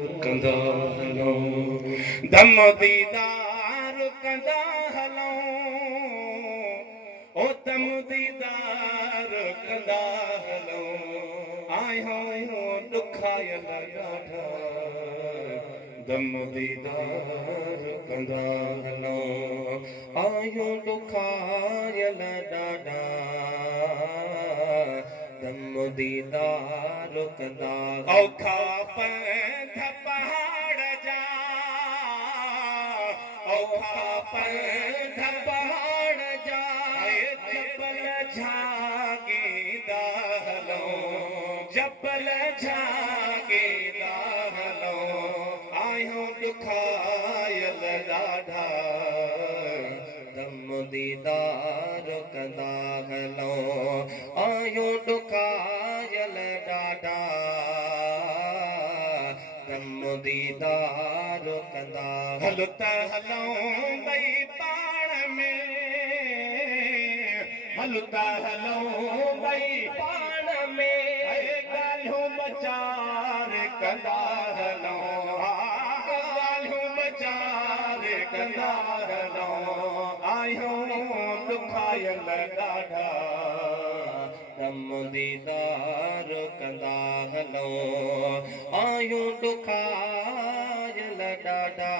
कंदा हलो दम दीदार कंदा हलो ओ दम दीदार कंदा हलो आयो दुखायल ॾाढा दम दीदार कंदा हलो आयो दुखायल ॾाढा दम दीदार कंदा औखा पंध पहाड़ जा औखा पंध पहाड़ जा जबल झागींदा हलो जबल झागींदा हलो आयो दुखायल ॾाढा दम दीदार कंदा हलो आयो दुखायल ॾाढा दम दीदार कंदा हलो त हलो ॿई पाण में हलो त हलो ॿई पाण में ॻाल्हियूं बचार कंदा हलो ॻाल्हियूं बचार कंदा हलो आयो दुखायल ॾाढा दम दीदार कंदा हलो आयो दुखायल ॾाढा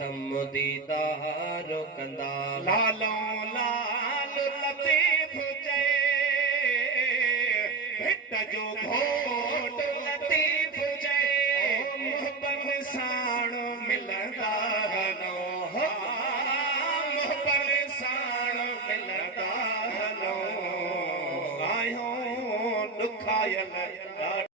दम दीदार कंदा लालो लाल लतीफ़ चए भिट जो घोट लतीफ़ चए मोहब्बत साण मिलंदा हलो मोहब्बत साण मिलंदा हलो आयो दुखायल